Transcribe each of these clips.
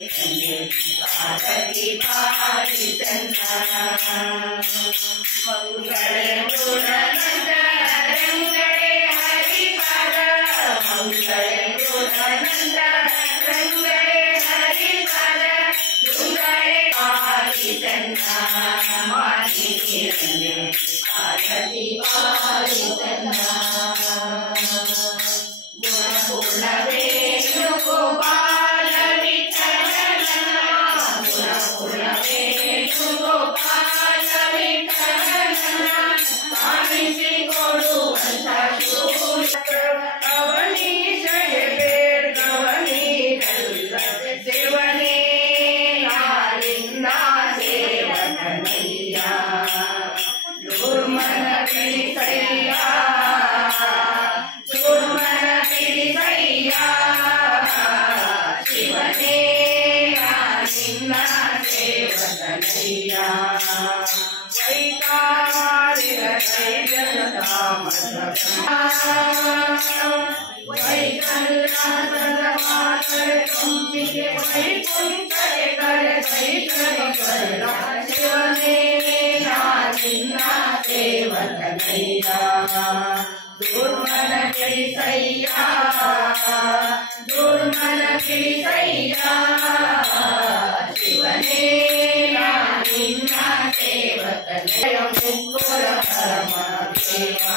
पार्वती पारिचंद्र मंगले गुणनंद रंगले हरिपद मंगले गुणनंद रंगले हरिपद गुंगले पारिचंद्र मानी रंगे पार्वती पारिचंद्र गुणपूर्ण वेणुगोपाल दुर्मन सैया दुर्मन सैया शिवने निन्ना सेवक मुकुर परमदेवा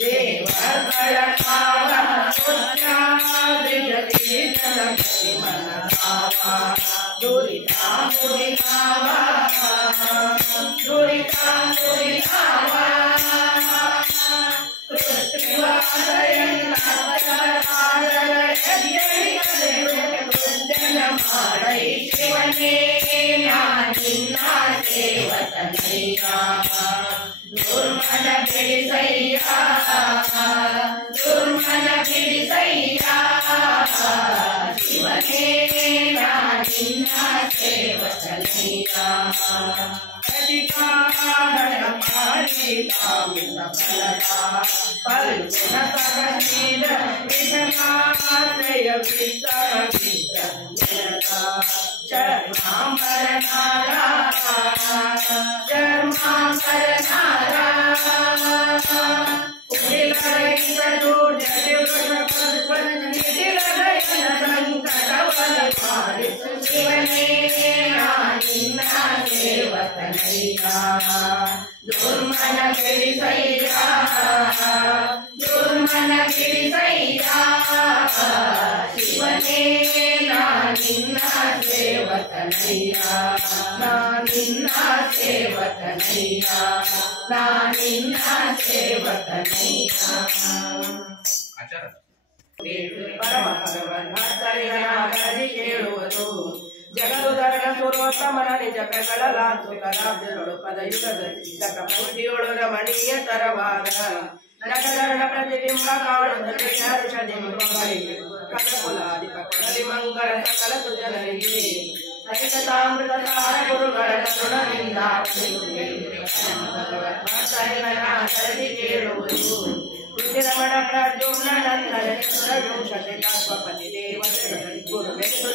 देवगण पावा पुत्रा विजति जलति मनसावा दुरिता दुरितावा दुरिता दुरितावा शिवने निन्ना सेवक दुर्मन सैया दुर्मन सैया शिवने निन्ना सेवक दुर्मन सैया दुर्मन सैया शिवने निन्ना सेवक निन्ना सेवक निन्ना सेवक परम भगवन् ಕೇಳುವುದು ಜಗದುದರಣ ಪೂರ್ವೋತ್ತಮನ ನಿಜ ಪ್ರಕಟಲಾಂತುಕರಾಬ್ಜಗಳು ಪದಯುಗದಲ್ಲಿ ಪ್ರಕೃತಿಯೊಳು ರಮಣೀಯ ತರವಾದ ನಗದರಣ ಪ್ರತಿಬಿಂಬ ಕಾಣುತ್ತದೆ ಕಲಕುಲಾದಿ ಪಕ್ಕದಲ್ಲಿ ಮಂಗಳ ಸಕಲ ಸುಜನರಿಗೆ ಹರಿಕಥಾಮೃತ ಸಾರ ಗುರುಗಳ ಕರುಣದಿಂದ ಭಗವದ್ಭಕ್ತರಿಗೆ ಕೇಳುವುದು ರಮಣ ಪ್ರದ್ಯುಮ್ನ ಶಶಿಕಾತ್ಮಪತಿ ದೇವತೆಗಳಲ್ಲಿ ಗುರುವೆಂದು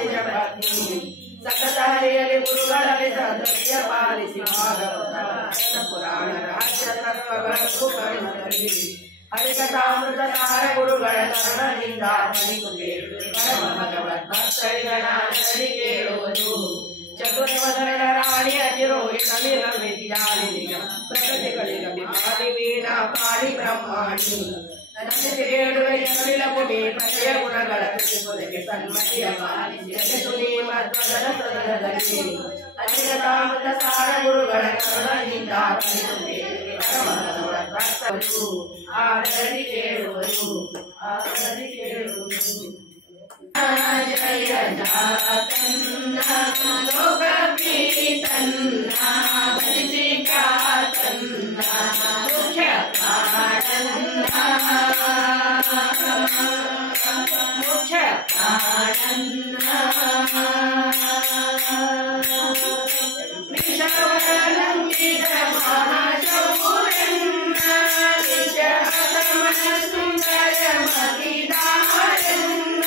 ನಿಜ ಪತ್ನಿ ಸತತ ಹರಿಯಲಿ ಗುರುಗಳಲ್ಲಿ ಸದಸ್ಯ ಪಾಲಿಸಿ ಭಾಗವತ ಪುರಾಣ ರಹಸ್ಯ ತತ್ವಗಳನ್ನು ಕರುಣದಲ್ಲಿ ಹರಿಕಥಾಮೃತ ಸಾರ ಗುರುಗಳ ಕರುಣದಿಂದ ಪರಮ ಭಗವದ್ಭಕ್ತರಿಗೆ ಕೇಳುವುದು ಚತುರ್ವದರಣ ರಾಣಿ ಅತಿರೋಹಿತ ವಿದ್ಯಾನಿಗ ಪ್ರಕೃತಿಗಳಿಗೆ ಬಿಮಾರಿ ವೀಣಾ ಪಾಡಿ ಬ್ರಹ್ಮಾಣಿ ನರಸಿರುವೆ ಪತಿಯ ಗುಣಗಳ ತುಟಿಸುವುದಕ್ಕೆ ಸನ್ಮತಿಯ ಪಾಲಿಸಿ ಮಧ್ವದಲ್ಲಿ ಹರಿಕಥಾಮೃತ ಸಾರ ಗುರುಗಳ ಕರುಣದಿಂದ ಪರಮ ಭಕ್ತರು ಆದರಿ ಕೇಳುವುದು ಆದರಿ ಕೇಳುವುದು ಜಯ ಜಾತನ್ನ ಲೋಕ ಪ್ರೀತನ್ನ ಭರಿಸಿಕಾತನ್ನ ಮುಖ್ಯ ಕಾಡನ್ನ ಮುಖ್ಯ ಕಾಡನ್ನ ವಿಷವಲಂಕಿತ ಮಹಾಶೌರನ್ನ ನಿಜ ಅಸಮನ ಸುಂದರ ಮತಿದಾರನ್ನ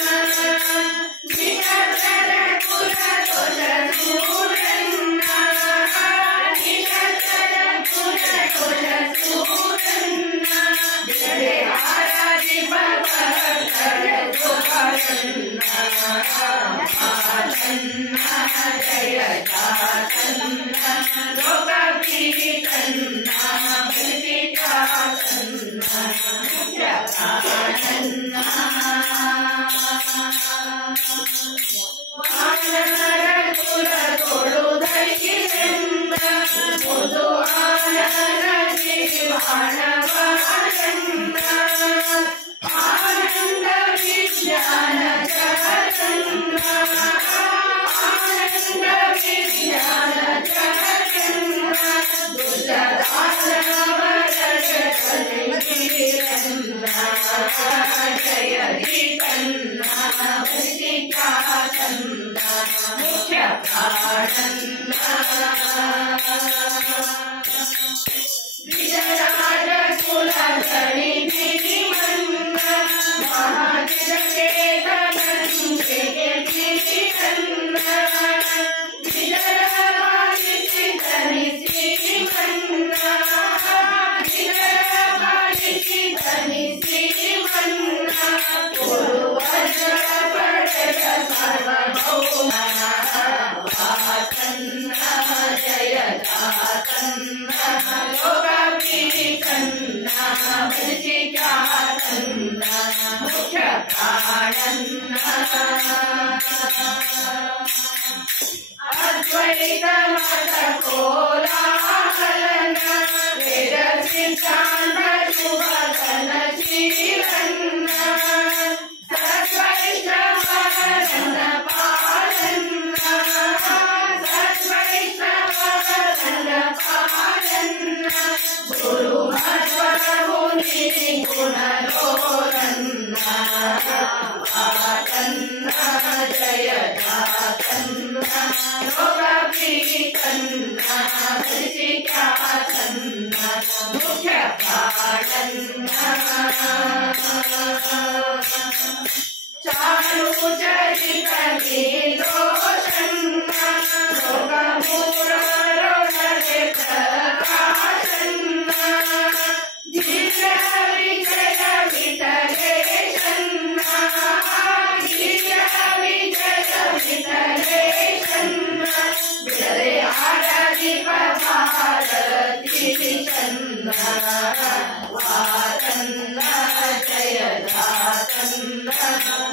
ಪ್ರಾಣವಾನಂದ ಆನಂದ ವಿಜ್ಞಾನ ಜಗದಂಗ ಆನಂದ ವಿಜ್ಞಾನ ಜಗದಂಗ ದುರ್ಗದಾಸವರಗಂದ ಜಯ ದೀಪನ್ನ ಭಕ್ತಿಕಾನಂದ ಮುಖ್ಯ ಪ್ರಾಣಂದ ವಿಜಯರಾಜ ಕುಲಧಣಿ ಗಿರಿಮಂದ ಮಹಾಜಗೇತನಂದೆಗೆ ಗಿರಿಮಂದ ವಿಜಯರಾಜಿಸಿ ಧನಿಸಿ ಮನ್ನ ವಿಜಯರಾಜಿಸಿ ಧನಿಸಿ ಮನ್ನ ಗುರುವರ್ಷ ಪಡೆದ ಸಾರ್ವಭೌಮ ವಾಸನ್ನ ಜಯ ಜಾತನ್ನ ಲೋಕಪೀಠನ್ನ ಭಜಿಕಾತನ್ನ ಮುಖ್ಯ ಪ್ರಾಣನ್ನ ಅದ್ವೈತ ಮತ ಕೋಲಾಹಲನ ವೇದ ಸಿದ್ಧಾಂತ ಶುಭಗನ ಜೀವನ್ನ ಸದ್ವೈಷ್ಣವರನ್ನ ಪಾಲನ್ನ ಸದ್ವೈಷ್ಣವರನ್ನ ಪಾಲನ್ನ ಗುರು ಮಧ್ವರ ಮುನಿ ಗುಣಲೋಲನ್ನ ಪಾಲನ್ನ ಜಯ ಜಾತನ್ನ ಲೋಕಪೀಠನ್ನ ಭಜಿಕಾತನ್ನ ಮುಖ್ಯ ಪ್ರಾಣನ್ನ ಚಾರು ಚರಿತ ಲೋಷನ್ನ ಲೋಕಮೂರರೊಳಗೆ ಪ್ರಕಾಶನ್ನ ದಿವ್ಯ ವಿಜಯ ವಿಠಲೇಶನ್ನ ದಿವ್ಯ ವಿಜಯ ವಿಠಲೇಶನ್ನ ಬಿಡದೆ ಆಡದೀಪ ಭಾರತಿ ಚನ್ನ ವಾತನ್ನ ಜಯ ಜಾತನ್ನ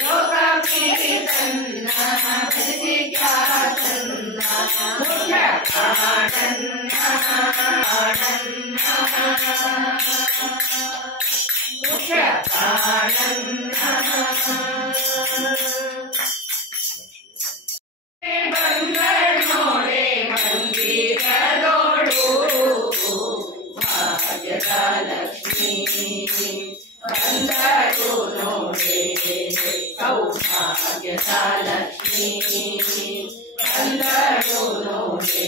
ಲೋಕಪೀಠನ್ನ ಭಜಿಕಾತನ್ನ ಮುಖ್ಯ ಪ್ರಾಣನ್ನ ಮುಖ್ಯ ಪ್ರಾಣನ್ನ ಬಂದನೋಡೆ ಮಂದಿರದೋಡು ಭಾಗ್ಯದ ಲಕ್ಷ್ಮೀ ಬಂದರು ನೋಡೆ ಸೌಭಾಗ್ಯದ ಲಕ್ಷ್ಮೀ ಬಂದರು ನೋಡೆ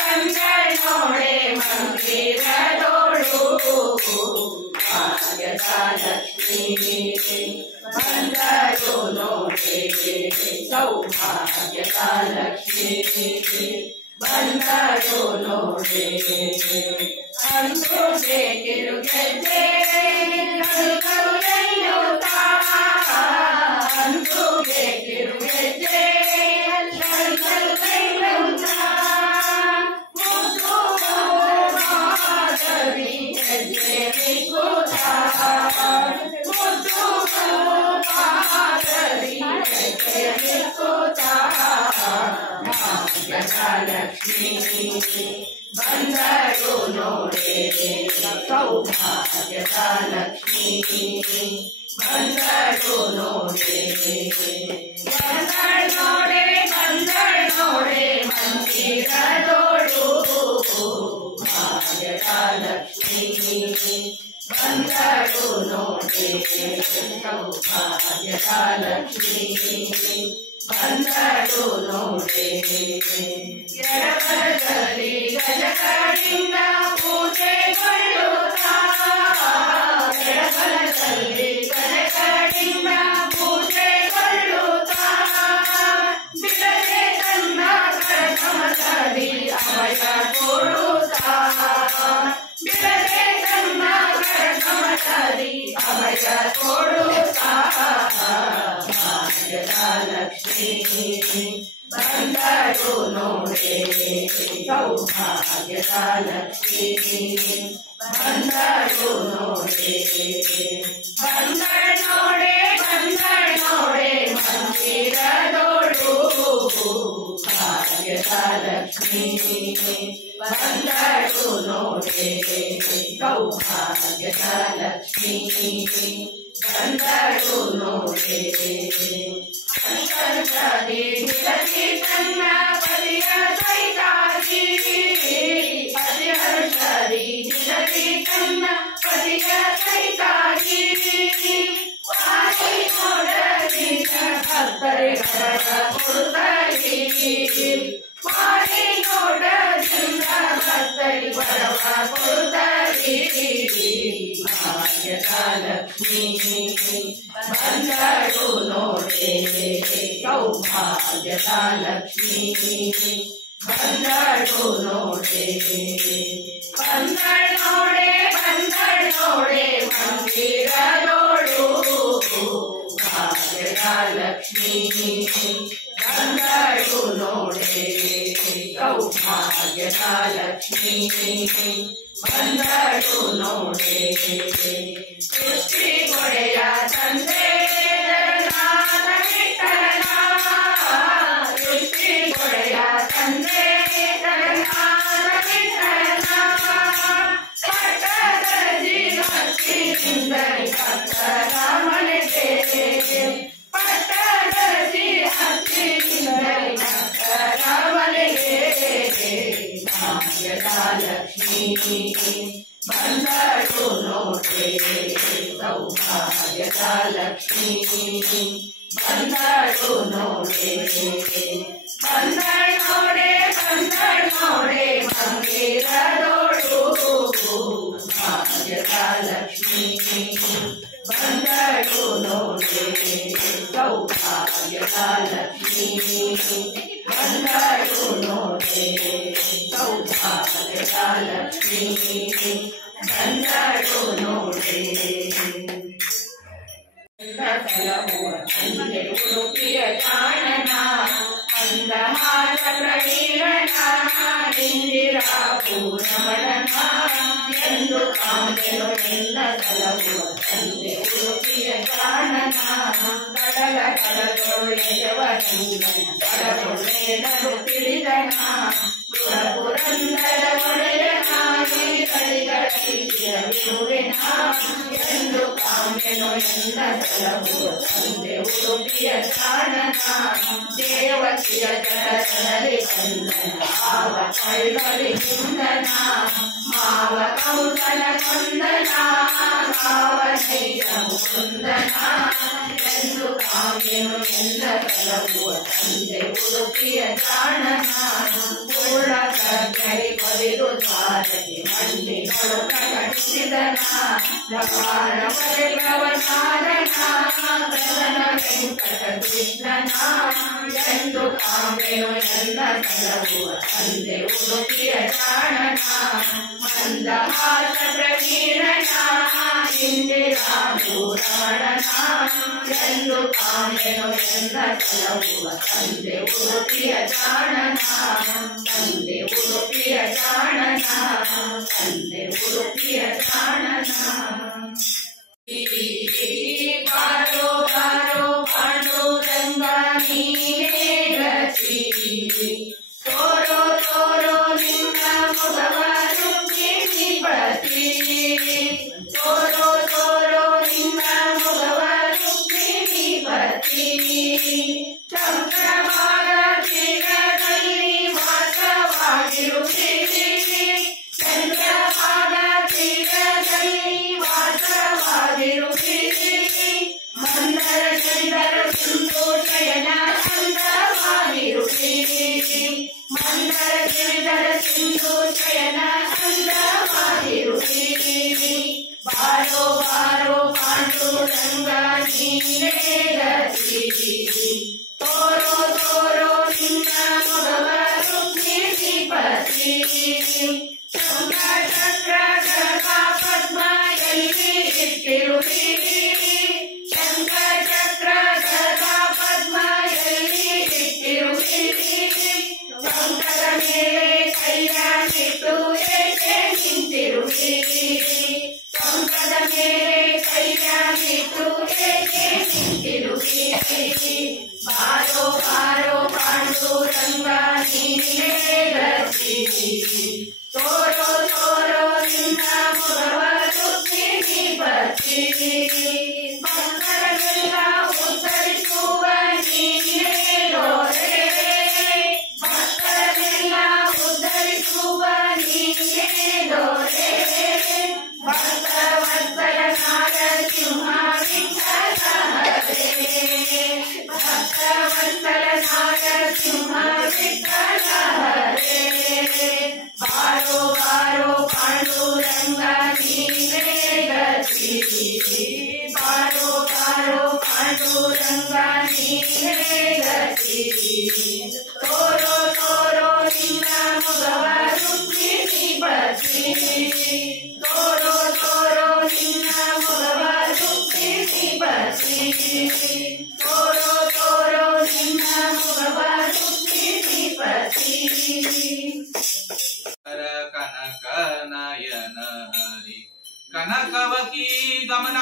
ಬಂದನೋಡೆ ಮಂದಿರದೋಡು ಭಾಗ್ಯದ ಲಕ್ಷ್ಮೀ ಬಂದರು ನೋಡೆ ಸೌಭಾಗ್ಯದ ಲಕ್ಷ್ಮೀ ಬಂದರು ನೋಡೆ ಅಂದು ಬೇಕಿರುಗೆಜ್ಜೆ ಕಲ್ಕಲೈಯುತ್ತ ಅಂದು ಬೇಕಿರುಗೆಜ್ಜೆ ಕಲ್ಕಲೈಯುತ್ತ ಮುದ್ದು ಮಾಧವಿ ಹೆಜ್ಜೆ ನಿಕ್ಕುತ್ತ ಮುದ್ದು ಮಾಧವಿ ಹೆಜ್ಜೆ ನಿಕ್ಕುತ್ತ ಲಕ್ಷ್ಮೀ ಬಂದರು ನೋಡೆ ಸೌಭಾಗ್ಯದ ಲಕ್ಷ್ಮೀ ಬಂದರು ನೋಡೆ ಬಂದಳ್ ನೋಡೆ ಮಂದಿರದೋಡು ಭಾಗ್ಯದ ಲಕ್ಷ್ಮೀ ಬಂದರು ನೋಡೆ ಸೌಭಾಗ್ಯದ ಲಕ್ಷ್ಮೀ ಬಂದರು ನೋಡೆ ಎಡಬಲದಲ್ಲಿ ಗಜಗಳಿಂದ ಪೂಜೆಗೊಳ್ಳುತ್ತಾ ಎಡಬಲದಲ್ಲಿ ಗಜಗಳಿಂದ ಪೂಜೆಗೊಳ್ಳುತ್ತಾ ಬಿಡದೆ ತನ್ನ ಕರಕಮಲದಲ್ಲಿ ಅಭಯ ಕೊಡುತ್ತಾ ಬಿಡದೆ ತನ್ನ ಕರಕಮಲದಲ್ಲಿ ಅಭಯ ಕೊಡುತ್ತಾ ಭಾಗ್ಯದ ಲಕ್ಷ್ಮೀ ಬಂದರು ನೋಡೆ ಸೌಭಾಗ್ಯದ ಲಕ್ಷ್ಮೀ ಬಂದರು ನೋಡೆ ಬಂದಳ್ ನೋಡೆ ಮಂದಿರದೋಡು ಭಾಗ್ಯದ ಲಕ್ಷ್ಮೀ ಬಂದಳು ನೋಡೆ ಸೌಭಾಗ್ಯದ ಲಕ್ಷ್ಮೀ ಬಂದಳು ನೋಡೆ ಸಂತಸದಿ ಬಿಡದಿ ತನ್ನ ಪತಿಯ ಸೈತಾಗಿ ಹರ್ಷದಿ ಬಿಡದಿ ತನ್ನ ಪತಿಯ ಸೈತಾಗಿ ವಾರಿ ನೋಡದಿನ ಭಕ್ತರಿಗರ ಕೊಡುತ್ತಲಿ ವಾರಿ ನೋಡದಿನ ಭಕ್ತರಿ ಬರವ ಕೊಡುತ್ತಲಿ ಭಾಗ್ಯದ ಲಕ್ಷ್ಮೀ ಬಂದಳು ನೋಡೆ ಸೌಭಾಗ್ಯದ ಲಕ್ಷ್ಮೀ ಬಂದಳು ನೋಡೆ ಬಂದಳ್ ನೋಡೆ ಮಂದಿರದೋಳು ಭಾಗ್ಯದ ಲಕ್ಷ್ಮೀ ಬಂದಳು ನೋಡೆ ಸೌಭಾಗ್ಯದ ಲಕ್ಷ್ಮೀ ಬಂದಳು ನೋಡೆ ಸೃಷ್ಟಿ ಕೊಡೆಯ ತಂದೆ ಜಗನ್ನಾಥ ವಿಠಲನ ಸೃಷ್ಟಿ ಕೊಡೆಯ ತಂದೆ ಜಗನ್ನಾಥ ವಿಠಲನ ಪಟ್ಟದ ಜೀವತಿ ಸುಂದರಿ ಭಕ್ತರ ಮನೆಗೆ ಪಟ್ಟದ ಜೀವತಿ ಸುಂದರಿ ಭಕ್ತರ ಮನೆಗೆ ಭಾಗ್ಯದ ಲಕ್ಷ್ಮೀ ಬಂದಳು ನೋಡೆ ಸೌಭಾಗ್ಯದ ಲಕ್ಷ್ಮೀ ಬಂದಳು ನೋಡೆ ಬಂದಳ್ ನೋಡೆ ಮಂದಿರದೋಳು ಭಾಗ್ಯದ ಲಕ್ಷ್ಮೀ ಬಂದಳು ನೋಡೆ ಸೌಭಾಗ್ಯದ ಲಕ್ಷ್ಮೀ ಬಂದಳು ನೋಡೆ ಸೌಭಾಗ್ಯದ ಲಕ್ಷ್ಮೀ ಬಂದಳು ನೋಡೆ ತಂದೆ ಉಡುಪಿಯ ಜಾಣನ ಮಂದಹಾಸ ಪ್ರವೀರನ ಇಂದಿರಾಪುರಮಣನ ಎಂದು ಕಾಮೆನು ಎಲ್ಲ ಸಲಹುವ ತಂದೆ ಉಡುಪಿಯ ಜಾಣನ ಕಡಲ ಕಡದೊಳೆಯವರಂಗನ ಕಡದೊಳೆಯನರು ತಿಳಿದನ ಪುರಂದರ ಒಡೆಯನಾಗಿ ಕಡಿಗಳಿರುವೆನ ಎಂದು ಕಾಮೆನು ಎಲ್ಲ ಸಲಹುವ ತಂದೆ ಉಡುಪಿಯ ಜಾಣನ ದೇವಕಿಯ ಜಗದಲ್ಲಿ ಬಂದನ ಆವ ಕೈಗಲಿ ಕುಂದನ ಮಾವ ಕೌತನ ಕೊಂದನ ಮಾವ ನೈಜ ಮುಕುಂದನ ಎಂದು ಕಾಮೆನು ಎಲ್ಲ ಸಲಹುವ ತಂದೆ ಉಡುಪಿಯ ಜಾಣನ ಪೂರ್ಣ ಪ್ರಜ್ಞರಿ ಬರಿದು ದ್ವಾರಕ್ಕೆ ಮಂಡಿಗಳು ಪ್ರಕಟಿಸಿದನ ಪ್ರಕಾರ ಪರಿಗವನಾದನ ಪ್ರಸನ್ನ ವೆಂಕಟ ಕೃಷ್ಣನ ಎಂದು ಕಾಮೆನು ಎಲ್ಲ ಸಲಹುವ ತಂದೆ ಉಡುಪಿಯ ಜಾಣನ ಮಂದಹಾಸ ಪ್ರವೀರನ ಇಂದಿರಾಪುರಮಣನ ಎಂದು ಕಾಮೆನು ಎಲ್ಲ ಸಲಹುವ ತಂದೆ ಉಡುಪಿಯ ಜಾಣನ ತಂದೆ ಉಡುಪಿಯ ಜಾಣನ ತಂದೆ ಉಡುಪಿಯ ಜಾಣನ ಬಾರೋ ಬಾರೋ ಪಾಂಡುರಂಗ ನೀನೇ ಗತಿ ತೋರೋ ತೋರೋ ನಿನ್ನ ಮುಖವ ರುಕ್ಮಿಣಿಪತಿ ತೋರೋ ತೋರೋ ನಿನ್ನ ಮುಖವ ರುಕ್ಮಿಣಿಪತಿ ಚಂದ್ರಭಾಗ ತೀರದಲ್ಲಿ ವಾಸವಾಗಿರುತ್ತೀರಿ ಚಂದ್ರಭಾಗ ತೀರದಲ್ಲಿ ವಾಸವಾಗಿರುತ್ತೀರಿ ಮಂದರ ಚಂದರ ಸಂತೋಷಯನ ಅಂದವಾಗಿರುತ್ತೀರಿ ಮಂದರ ಚಂದರ ಸಂತೋಷಯನ ಅಂದವಾಗಿರುತ್ತೀರಿ ಬಾರೋ ಬಾರೋ ಪಾಂಡುರಂಗ ನೀನೇ ಗತಿ ತೋರೋ ತೋರೋ ನಿನ್ನ ಮೊಗವ ರುಕ್ಮಿಣಿಪತಿ ಚಕ್ರ ಗದಾ ಪದ್ಮ ಎಲ್ಲಿ ಇಟ್ಟಿರುತ್ತೀರಿ ಶಂಖ ಚಕ್ರ ಗದಾ ಪದ್ಮ ಎಲ್ಲಿ ಇಟ್ಟಿರುತ್ತೀರಿ ಶಂಖದ ಮೇಲೆ ಕೈಯ ಇಟ್ಟು ಏಕೆ ನಿಂತಿರುತ್ತೀರಿ ಶಂಖದ ಮೇಲೆ ಕೈಯ ಇಟ್ಟು ಏಕೆ ನಿಂತಿರುತ್ತೀರಿ ಬಾರೋ ಬಾರೋ ಪಾಂಡುರಂಗ ನೀನೇ ಗತಿ ಗಂಗಾ ನೀನೇ ಗತಿ ತೋರೋ ತೋರೋ ನಿನ್ನ ಮೊಗವ ರುಕ್ಮಿಣಿ ಪತಿ ತೋರೋ ತೋರೋ ನಿನ್ನ ಮೊಗವ ರುಕ್ಮಿಣಿ ಪತಿ ತೋರೋ ತೋರೋ ನಿನ್ನ ಮೊಗವ ರುಕ್ಮಿಣಿ ಪತಿ ಕನಕ ನಯನ ಹರಿ ಕನಕವಕಿ ಗಮನ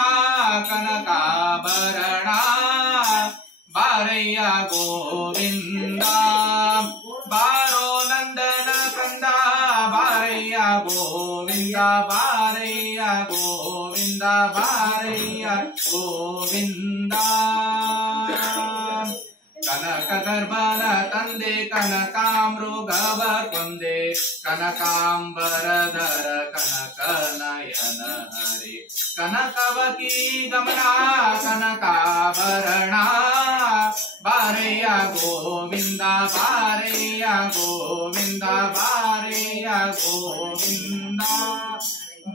ಕನಕಾಭರಣ ಬಾರಯ್ಯ ಗೋವಿಂದ ಬಾರೋ ನಂದನ ಕಂದ ಬಾರಯ್ಯ ಗೋವಿಂದ ಬಾರಯ್ಯ ಗೋವಿಂದ ಬಾರಯ್ಯ ಗೋವಿಂದ ಕನಕ ಗರ್ಭನ ತಂದೆ ಕನಕಾಮೃಗವ ಕೊಂದೆ ಕನಕಾಂಬರಧರ ಕನಕ ನಯನ ಹರಿ ಕನಕವಕಿ ಗಮನ ಕನಕಾಭರಣ ಬಾರಯ್ಯ ಗೋವಿಂದ ಬಾರಯ್ಯ ಗೋವಿಂದ ಬಾರಯ್ಯ ಗೋವಿಂದ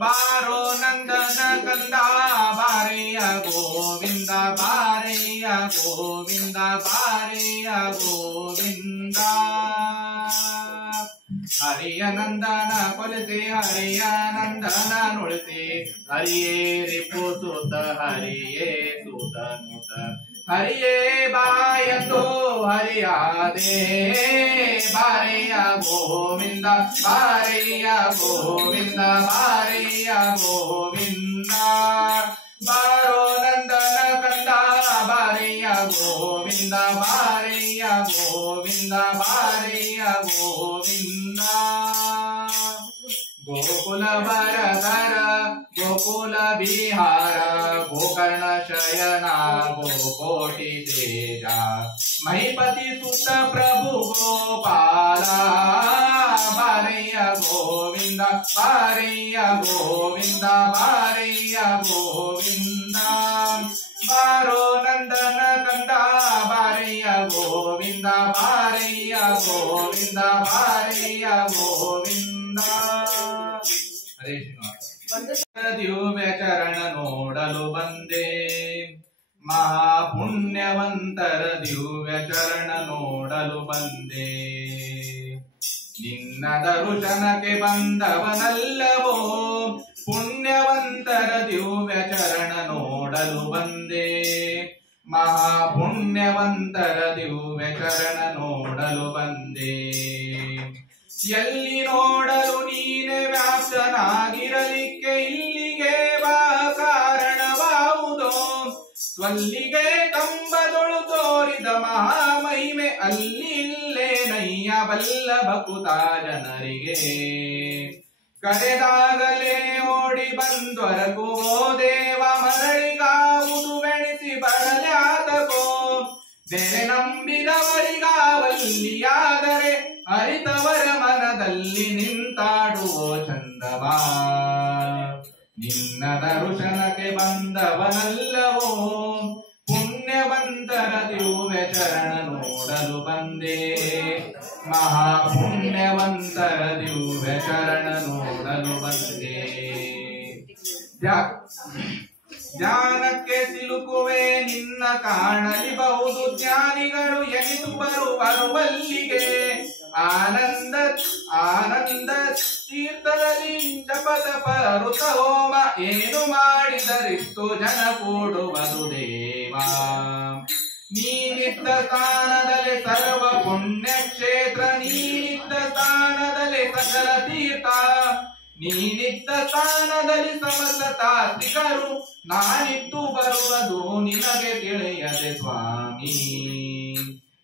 ಬಾರೋ ನಂದನ ಕಂದ ಬಾರಯ್ಯ ಗೋವಿಂದ ಬಾರಯ್ಯ ಗೋವಿಂದ ಬಾರಯ್ಯ ಗೋವಿಂದ ಹರಿಯ ನಂದನ ಕೊಲಿಸಿ ಹರಿಯ ನಂದನ ನುಳಿಸಿ ಹರಿಯೇ ರಿಪು ಸುತ ಹರಿಯೇ ಸುತ ನುತ ಹರಿಯೇ ಬಾಯಂದು ಹರಿಯಾದೆ ಬಾರಯ್ಯ ಗೋವಿಂದ ಬಾರಯ್ಯ ಗೋವಿಂದ ಬಾರಯ್ಯ ಗೋವಿಂದ ಬಾರೋ ನಂದನ ಕಂದ ಬಾರಯ್ಯ ಗೋವಿಂದ ಬಾರಯ್ಯ ಗೋವಿಂದ ಬಾರಯ್ಯ ಗೋವಿಂದ ಗೋಕುಲ ವರದರ ಗೋಕುಲ ವಿಹಾರ ಗೋಕರ್ಣ ಶಯನ ಗೋಕೋಟಿ ತೇಜ ಮಹಿಪತಿ ಸುತ ಪ್ರಭು ಗೋಪಾಲ ಬಾರಯ್ಯ ಗೋವಿಂದ ಬಾರಯ್ಯ ಗೋವಿಂದ ಬಾರಯ್ಯ ಗೋವಿಂದ ಬಾರೋ ನಂದನ ಕಂದ ಬಾರಯ್ಯ ಗೋವಿಂದ ಬಾರಯ್ಯ ಗೋವಿಂದ ಬಾರಯ್ಯ ಗೋವಿಂದ ಹರೇ ಶ್ರೀನಿವಾಸ ದಿವ್ಯ ಚರಣ ನೋಡಲು ಬಂದೆ ಮಹಾಪುಣ್ಯವಂತರ ದಿವ್ಯ ಚರಣ ನೋಡಲು ಬಂದೆ ನಿನ್ನ ದರ್ಶನಕ್ಕೆ ಬಂದವನಲ್ಲವೋ ಪುಣ್ಯವಂತರ ದಿವ್ಯ ಚರಣ ನೋಡಲು ಬಂದೆ ಮಹಾಪುಣ್ಯವಂತರ ದಿವ್ಯ ಚರಣ ನೋಡಲು ಬಂದೆ ಎಲ್ಲಿ ನೋಡಲು ನೀನೆ ವ್ಯಾಪ್ತನಾಗಿರಲಿಕ್ಕೆ ಇಲ್ಲಿಗೆ ಬಾ ಕಾರಣವಾವುದೋ ಸ್ವಲ್ಲಿಗೆ ಕಂಬದೊಳು ತೋರಿದ ಮಹಾಮಹಿಮೆ ಅಲ್ಲಿ ಇಲ್ಲೇ ನಯ್ಯ ಬಲ್ಲಭ ಕುತ ಜನರಿಗೆ ಕರೆದಾಗಲೇ ಓಡಿ ಬಂದ್ವರಗೂ ದೇವ ಮರಳಿಗಾವುದು ಬೆಳೆಸಿ ಬರಲ್ಯಾತಕೋ ಬೇರೆ ನಂಬಿದವರಿಗಾವಲ್ಲಿಯಾದರೆ ಅರಿತವರ ಮನದಲ್ಲಿ ನಿಂತಾಡುವೋ ಚಂದವಾ ನಿನ್ನ ದರ್ಶನಕ್ಕೆ ಬಂದವನಲ್ಲವೋ ಪುಣ್ಯವಂತರ ದಿವ್ಯ ಚರಣ ನೋಡಲು ಬಂದೆ ಮಹಾಪುಣ್ಯವಂತರ ದಿವ್ಯ ಚರಣ ನೋಡಲು ಬಂದೆ ಜ್ಞಾನಕ್ಕೆ ಸಿಲುಕುವೆ ನಿನ್ನ ಕಾಣಲಿಬಹುದು ಜ್ಞಾನಿಗಳು ಎನಿತು ಬರುವಲ್ಲಿಗೆ ಆನಂದ ಆನಂದ ತೀರ್ಥದಲ್ಲಿ ಜಪತಪ ಋತ ಹೋಮ ಏನು ಮಾಡಿದರಿಷ್ಟು ಜನ ಕೂಡುವುದು ದೇವ ನೀನಿದ್ದ ಸ್ಥಾನದಲ್ಲಿ ಸರ್ವ ಪುಣ್ಯ ಕ್ಷೇತ್ರ ನೀನಿದ್ದ ಸ್ಥಾನದಲ್ಲಿ ಸಕಲ ತೀರ್ಥ ನೀನಿದ್ದ ಸ್ಥಾನದಲ್ಲಿ ಸಮಸತಾತ್ವಿಕರು ನಾನಿದ್ದು ಬರುವುದು ನಿನಗೆ ತಿಳಿಯದೆ ಸ್ವಾಮಿ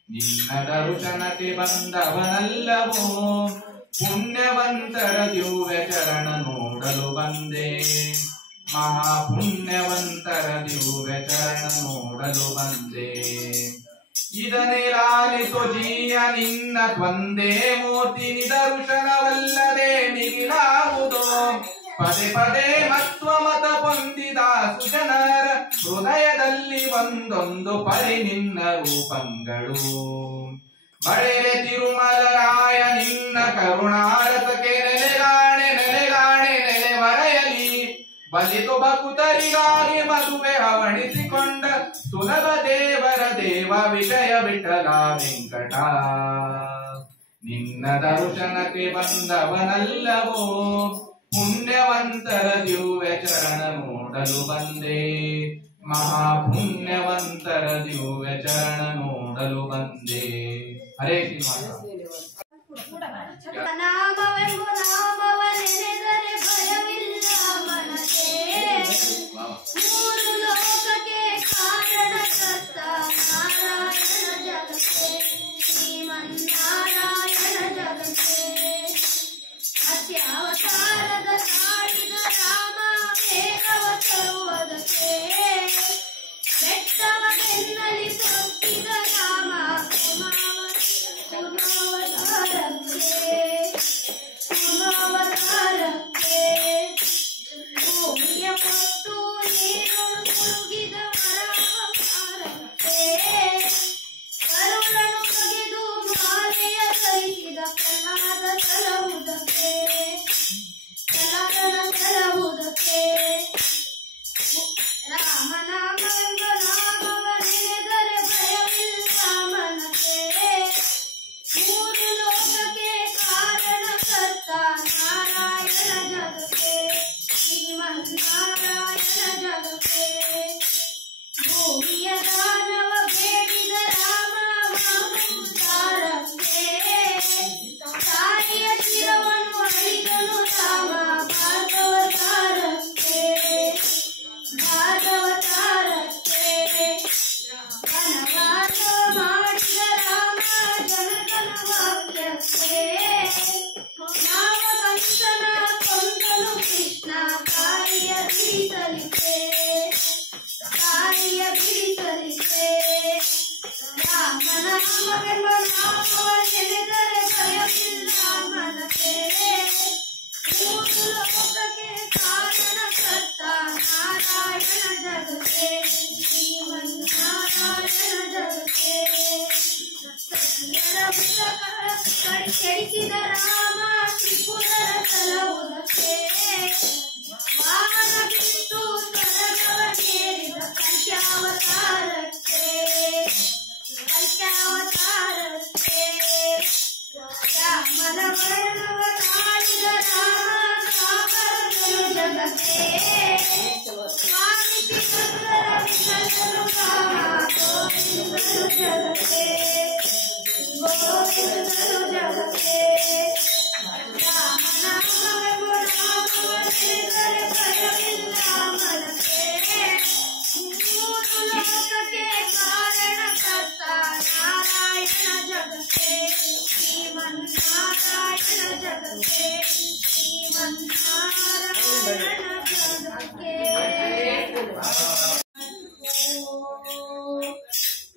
ನಿನ್ನ ದರ್ಶನಕ್ಕೆ ಬಂದವನಲ್ಲವೋ ಪುಣ್ಯವಂತರ ದಿವ್ಯ ಚರಣ ನೋಡಲು ಬಂದೆ ಮಹಾಪುಣ್ಯವಂತರ ದಿವ್ಯ ಚರಣ ನೋಡಲು ಬಂದೆ ಇದನ್ನೇ ಲಾಲಿಸೋ ಜೀಯ ನಿನ್ನ ತ್ವಂದೇ ಮೂರ್ತಿ ನಿದರ್ಶನವಲ್ಲದೆ ಮಿಗಿಲಾವುದೋ ಪದೇ ಪದೇ ಮತ್ವ ಮತ ಹೊಂದಿದ ಸುಜನರ ಹೃದಯದಲ್ಲಿ ಒಂದೊಂದು ಪರಿ ನಿನ್ನ ರೂಪಂಗಳು ಬಳೆರೆ ತಿರುಮಲರಾಯ ನಿನ್ನ ಕರುಣಾರಸಕ್ಕೆ ನೆಲೆಗಾಣೆ ನೆಲೆಗಾಣೆ ನೆಲೆ ಮರೆಯಲಿ ಬಲಿತು ಭಕುತರಿಗಾಗಿ ಮದುವೆ ಹವಣಿಸಿಕೊಂಡ ಸುಲಭ ದೇವರ ದೇವ ವಿಜಯ ವಿಠಲ ವೆಂಕಟ. ನಿನ್ನ ದರ್ಶನಕ್ಕೆ ಬಂದವನಲ್ಲವೋ ಪುಣ್ಯವಂತರ ದಿವ್ಯ ಚರಣ ನೋಡಲು ಬಂದೆ. ಮಹಾಪುಣ್ಯವಂತರ ದಿವ್ಯ ಚರಣ ನೋಡಲು ಬಂದೆ. ಹರೇ ಶ್ರೀನಿವಾಸ. ನಾಮವೆಂಬು ನಾಮವನೆನೆದರೆ ಭಯವಿಲ್ಲ ಮನಕ್ಕೆ. ಮೂರು ಲೋಕಕ್ಕೆ ಕಾರಣಕರ್ತ ನಾರಾಯಣ ಜಗಕ್ಕೆ, ಶ್ರೀಮನ್ನಾರಾಯಣ ಜಗಕ್ಕೆ. ಅತ್ಯವತಾರದ ತಾಳಿದ ರಾಮ ವೇಗವ ತರುವುದಕ್ಕೆ, ಬೆಟ್ಟವ ಬೆನ್ನಲಿ ತೊಟ್ಟಿದ ರಾಮ ಅವತಾರಕ್ಕೆ. ಭೂಮಿಯ ಕೊಟ್ಟು ನೀರು ಮುಳುಗಿದ ಮರವತಾರಕ್ಕೆ, ಕರುಳನು ಬಗೆದು ಮಾಲೆಯ ಧರಿಸಿದ ಪ್ರಹ್ಲಾದ ತಲವುದಕ್ಕೆ, ಪ್ರಹ್ಲಾದನ ತಲವುದಕ್ಕೆ. ರಾಮನಾಮವೆಂಬ ನಾಮವನೆನೆದರೆ ಭಯವಿಲ್ಲ ಮನಕ್ಕೆ. ಮೂರು ಲೋಕಕ್ಕೆ ಕಾರಣಕರ್ತ ನಾರಾಯಣ ಜಗಕ್ಕೆ, ಶ್ರೀಮನ್ನಾರಾಯಣ ಜಗಕ್ಕೆ. ಭೂಮಿಯ ದಾನವ ಬೇಡಿದ ರಾಮ ಅವತಾರಕ್ಕೆ, ತಾಯಿಯ ಶಿರವನ್ನು ಅಳಿದನು ರಾಮ ಭಾಗವತಾರಕ್ಕೆ, ಭಾಗವತಾರಕ್ಕೆ. ವನವಾಸ ಮಾಡಿದ ರಾಮ ಜನಕನ ವಾಕ್ಯಕ್ಕೆ, ನಾಮ ಕಂಸನ ಕೊಂದನು ಕೃಷ್ಣ ಕಾರ್ಯ ಬಿಡಿಸಲಿಕ್ಕೆ, ಕಾರ್ಯ ಬಿಡಿಸಲಿಕ್ಕೆ. ರಾಮನಾಮವೆಂಬ ನಾಮವನೆನೆದರೆ ಭಯವಿಲ್ಲ ಮನಕ್ಕೆ. ಮೂರು ಲೋಕಕ್ಕೆ ಕಾರಣಕರ್ತ ನಾರಾಯಣ ಜಗಕ್ಕೆ, ಶ್ರೀಮನ್ನಾರಾಯಣ ಜಗಕ್ಕೆ. ಕೆಡಿಸಿದ ರಾಮ ತ್ರಿಪುರರ ತಲವುದಕ್ಕೆ, ವಾಹನ ಬಿಟ್ಟು ಸ್ವರ್ಗವನ್ನೇರಿದ ಕಲ್ಕ್ಯಾವತಾರಕ್ಕೆ, ಕಲ್ಕ್ಯಾವತಾರಕ್ಕೆ. ರಾಮನ ವರ್ಣವ ತಾಳಿದ ರಾಮ ಸಾಗರನು ಜಗಕ್ಕೆ, ಸ್ವಾಮಿ ಸುಂದರ ವಿಠಲನು ರಾಮ ಗೋವಿಂದನು ಜಗಕ್ಕೆ, ಗೋವಿಂದನು ಜಗಕ್ಕೆ. ರಾಮನಾಮವೆಂಬ ನಾಮವನೆನೆದರೆ ಭಯವಿಲ್ಲ ಮನಕ್ಕೆ. ಮೂರು ಲೋಕಕ್ಕೆ ಕಾರಣಕರ್ತ ನಾರಾಯಣ ಜಗಕ್ಕೆ, ಶ್ರೀಮನ್ನಾರಾಯಣ ಜಗಕ್ಕೆ, ಶ್ರೀಮನ್ನಾರಾಯಣ ಜಗಕ್ಕೆ.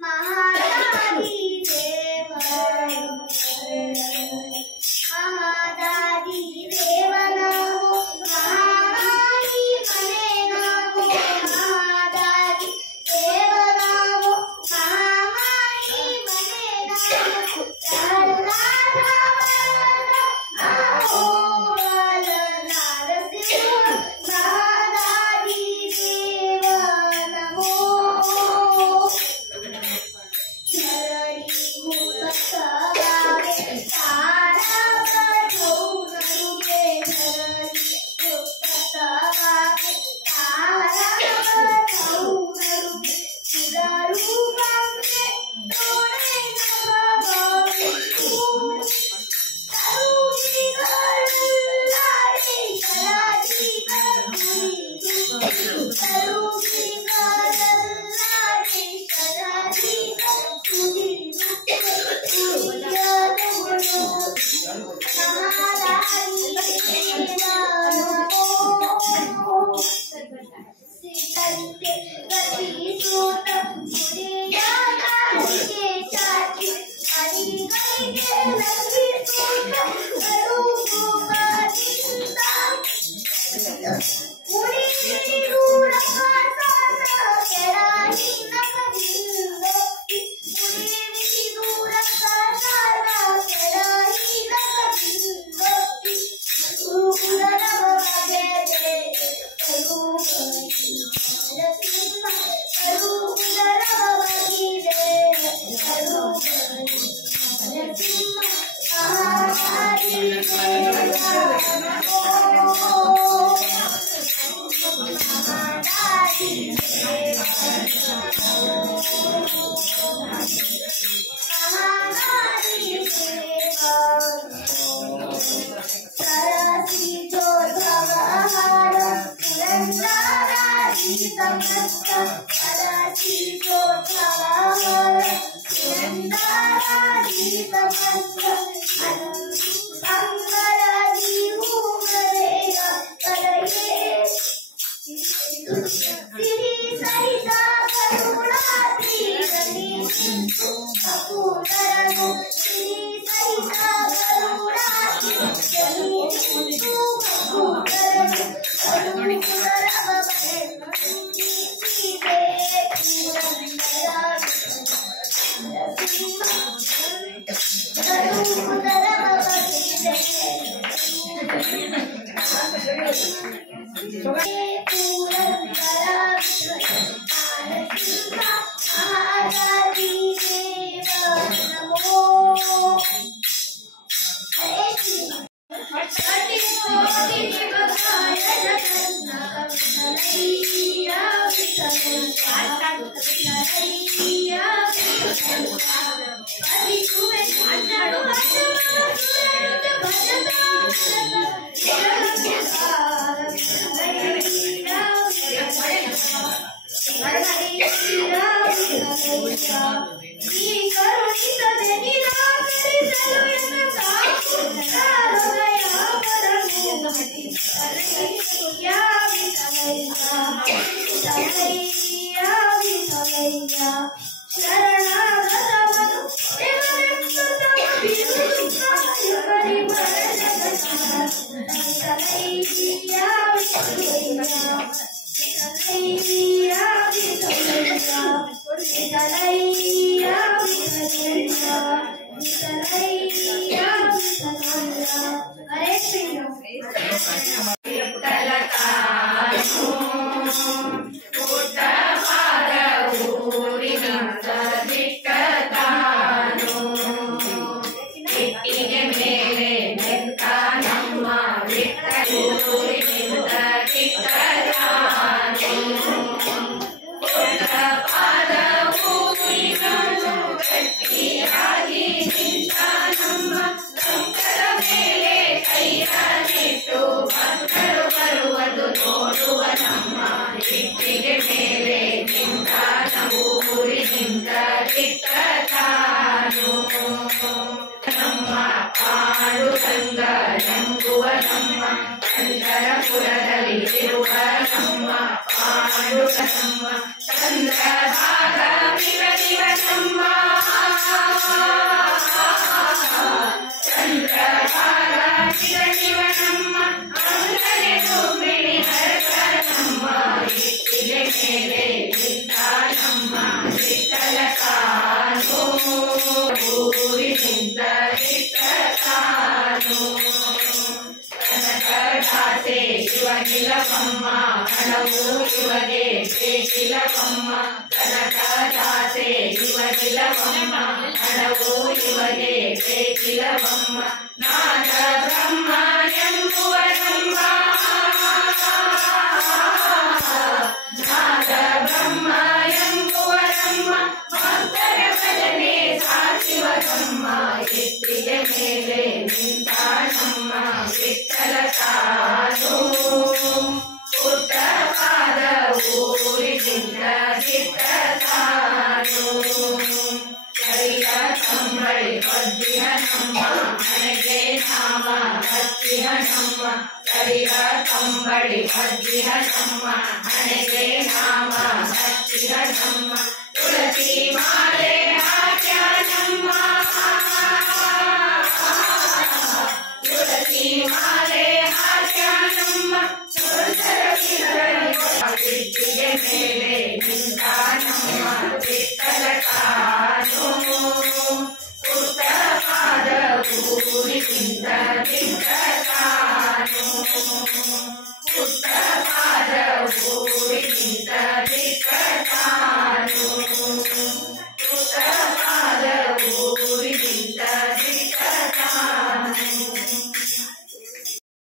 ಮಹಾದಾದಿ ದೇವ ಮಹಾದಾದಿ ದೇವ ನಾವು, ಮಹಾಮಾಯಿ ಮನೆ ನಾವು, ಮಹಾದಾದಿ ದೇವ ನಾವು, ಮಹಾಮಾಯಿ ಮನೆ ನಾವು. ಮಹಾದಾದಿ ದೇವ ನಮೋ. ಧರಣಿ ಮುಖಕ್ಕೆ ತಾರಕ ಗೌರಗೆ, ಧರಣಿ ಮುಖಕ್ಕೆ ತಾರಕ ಗೌರಗೆ. ಚಿರರೂಪಕ್ಕೆ ತೋಡೆ ನಮಗಾವಿತು, ತರುವಿಗಳಲ್ಲಾಡಿ ಶರಾಜಿಗಳ ಕುರಿತು, ತರುವಿಗಳಲ್ಲಾಡಿ ಶರಾಜಿಗಳ ಕುರಿತು. ಕುರಿಯದವಳು ಮಹಾದಾದಿ ದೇವ ನಮೋ. ಸಿದ್ಧಂತೆ ಗತಿಸೂತ ಗುರಿಯ ಕಾಲಿಗೆ ಚಾಚಿ, ಹರಿಗಳಿಗೆ ಲಭಿಸೂತ ಕರುಗುಮದಿಂದ. ಉಳಿದೂರ ಕೆಳಗಿ ನಗರಿಂದೋಗಿ, ಉಳಿದೂರ ಕೆಳಗಿ ನಗರಿಂದೋಗಿ. ಗುರುಕುಲದ ಬಗೆದೆ ಕರು ಸಮಸ್ತ ಪರಶಿಶೋಧರ ನಂದಾದಿ ಸಮಸ್ತ ಅಂಗರ ಜೀವೂಮರೇಗ ಪರಯೇ ಸಿರಿ ಸಹಿತ ಕರುಣಾತಿ ಗಣಿ ಅಪೂರ್ಣರನು ಸಿರಿ ಸಹಿತ ಕರುಣಾತಿ ಗಣಿ ಅಪೂರ್ಣರನು ಅನುಕೂಲರವ ಬಂದಿದೆ Putha pada uri cinta